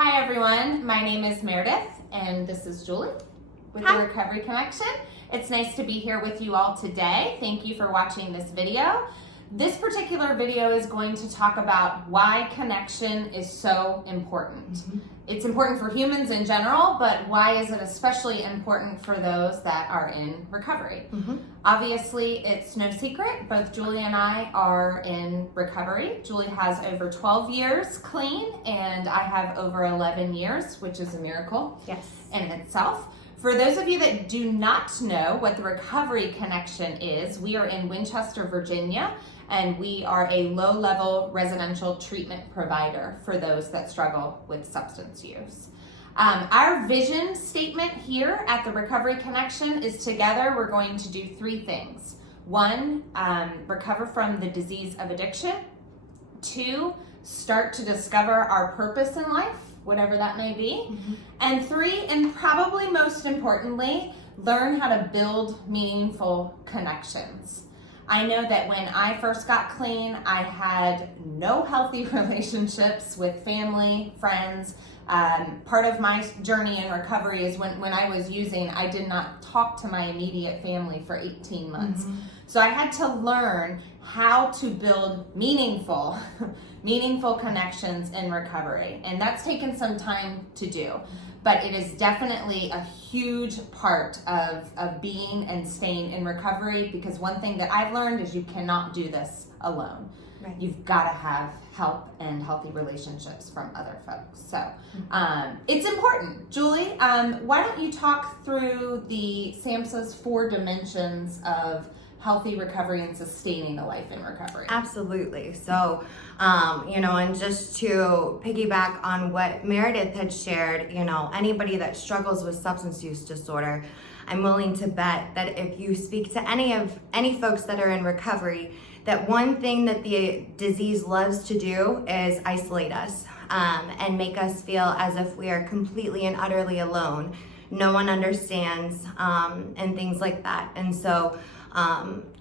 Hi everyone, my name is Meredith and this is Julie with Hi. the Recovery Connection. It's nice to be here with you all today. Thank you for watching this video. This particular video is going to talk about why connection is so important. It's important for humans in general, but why is it especially important for those that are in recovery? Obviously, it's no secret, both Julie and I are in recovery. Julie has over 12 years clean, and I have over 11 years, which is a miracle in itself. For those of you that do not know what the Recovery Connection is, we are in Winchester, Virginia, and we are a low-level residential treatment provider for those that struggle with substance use. Our vision statement here at the Recovery Connection is together we're going to do three things. One, recover from the disease of addiction. Two, start to discover our purpose in life, whatever that may be. And three, and probably most importantly, learn how to build meaningful connections. I know that when I first got clean, I had no healthy relationships with family, friends. Part of my journey in recovery is when I was using, I did not talk to my immediate family for 18 months. So I had to learn how to build meaningful connections in recovery. And that's taken some time to do. But it is definitely a huge part of being and staying in recovery, because one thing that I've learned is you cannot do this alone. Right. You've got to have help and healthy relationships from other folks. So it's important. Julie, why don't you talk through the SAMHSA's 4 dimensions of healthy recovery and sustaining a life in recovery? Absolutely. So, and just to piggyback on what Meredith had shared, anybody that struggles with substance use disorder, I'm willing to bet that if you speak to any folks that are in recovery, that one thing that the disease loves to do is isolate us and make us feel as if we are completely and utterly alone. No one understands, and things like that. And so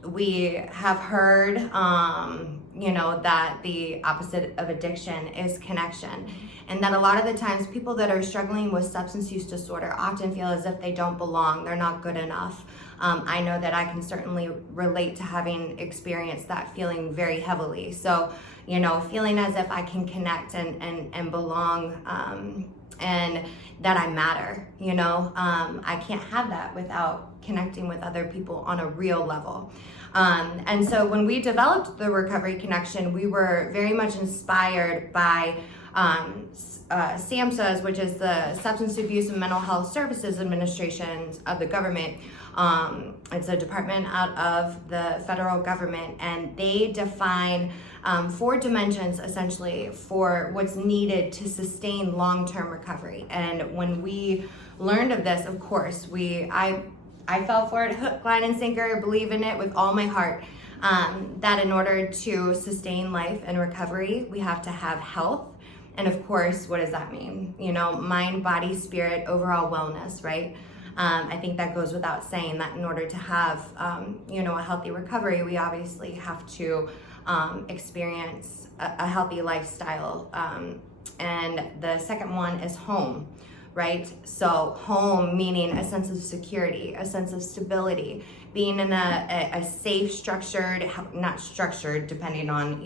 we have heard, that the opposite of addiction is connection. And that a lot of the times people that are struggling with substance use disorder often feel as if they don't belong, they're not good enough. I know that I can certainly relate to having experienced that feeling very heavily. So, feeling as if I can connect and belong, and that I matter, I can't have that without connecting with other people on a real level. And so when we developed the Recovery Connection, we were very much inspired by SAMHSA's, which is the Substance Abuse and Mental Health Services Administration of the government. It's a department out of the federal government, and they define 4 dimensions essentially for what's needed to sustain long-term recovery. And when we learned of this, of course, I fell for it, hook, line, and sinker, believe in it with all my heart, that in order to sustain life and recovery, we have to have health. And of course, what does that mean? Mind, body, spirit, overall wellness, right? I think that goes without saying that in order to have, a healthy recovery, we obviously have to experience a healthy lifestyle. And the second one is home, right? So home meaning a sense of security, a sense of stability, being in a safe, structured, not structured, depending on,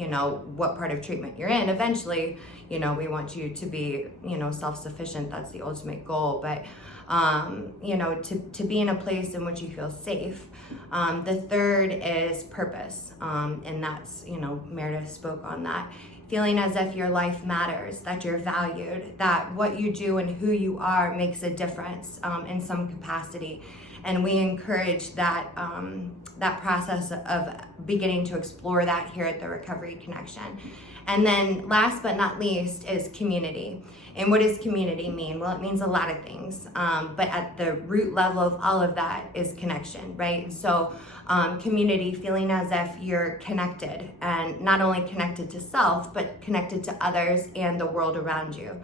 what part of treatment you're in. Eventually, we want you to be, self-sufficient. That's the ultimate goal. But, to be in a place in which you feel safe. The third is purpose. And that's, Meredith spoke on that. Feeling as if your life matters, that you're valued, that what you do and who you are makes a difference in some capacity. And we encourage that that process of beginning to explore that here at the Recovery Connection. And then last but not least is community. And what does community mean? Well, it means a lot of things, but at the root level of all of that is connection, right? So community, feeling as if you're connected, and not only connected to self, but connected to others and the world around you.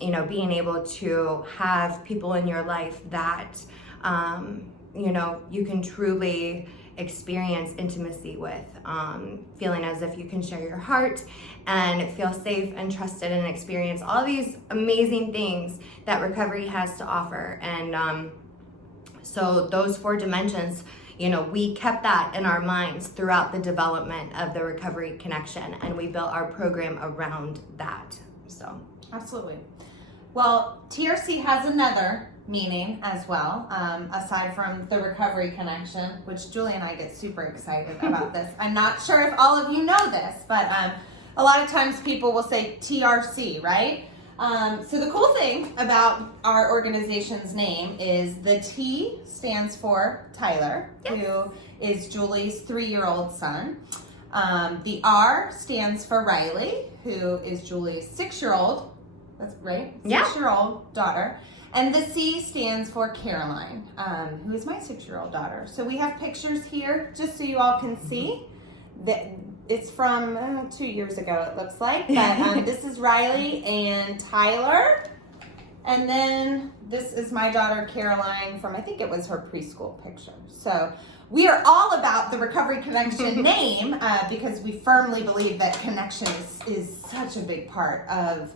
Being able to have people in your life that, you can truly experience intimacy with, feeling as if you can share your heart and feel safe and trusted and experience all these amazing things that recovery has to offer. And so those 4 dimensions, we kept that in our minds throughout the development of the Recovery Connection, and we built our program around that. So absolutely. Well, TRC has another meaning as well, aside from the Recovery Connection, which Julie and I get super excited about this. I'm not sure if all of you know this, but a lot of times people will say TRC, right? So the cool thing about our organization's name is the T stands for Tyler, who is Julie's 3-year-old son. The R stands for Riley, who is Julie's 6-year-old, that's right, 6-year-old daughter. And the C stands for Caroline, who is my 6-year-old daughter. So we have pictures here, just so you all can see. That it's from 2 years ago, it looks like. But this is Riley and Tyler. And then this is my daughter, Caroline, from I think it was her preschool picture. So we are all about the Recovery Connection name because we firmly believe that connection is such a big part of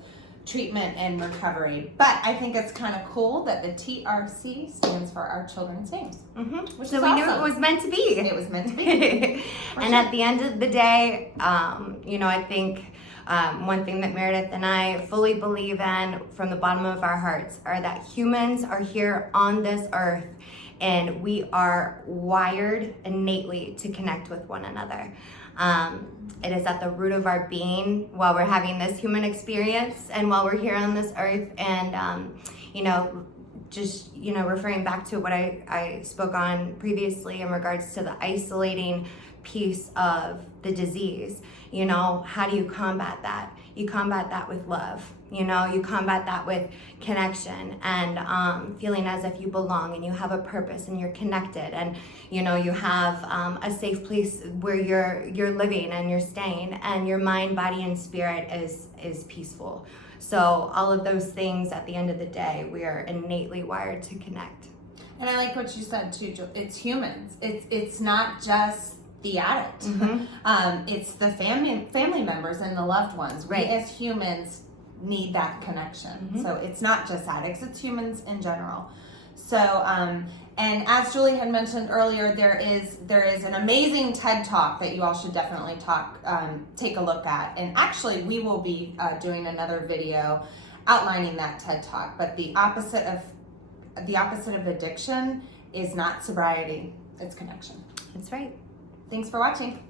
treatment and recovery. But I think it's kind of cool that the TRC stands for our children's names. Mm-hmm. So we knew it was meant to be. It was meant to be. And at the end of the day, I think one thing that Meredith and I fully believe in from the bottom of our hearts are that humans are here on this earth and we are wired innately to connect with one another. It is at the root of our being while we're having this human experience and while we're here on this earth. And, referring back to what I spoke on previously in regards to the isolating piece of the disease, how do you combat that? You combat that with love. You combat that with connection and feeling as if you belong and you have a purpose and you're connected and you have a safe place where you're living and you're staying and your mind, body, and spirit is peaceful. So all of those things at the end of the day, we are innately wired to connect. And I like what you said too, Jill. It's humans. It's not just the addict. It's the family members and the loved ones. Right. We as humans need that connection. So it's not just addicts, it's humans in general. So and as Julie had mentioned earlier, there is an amazing TED Talk that you all should definitely take a look at. And actually we will be doing another video outlining that TED Talk. But the opposite of addiction is not sobriety, it's connection. That's right. Thanks for watching.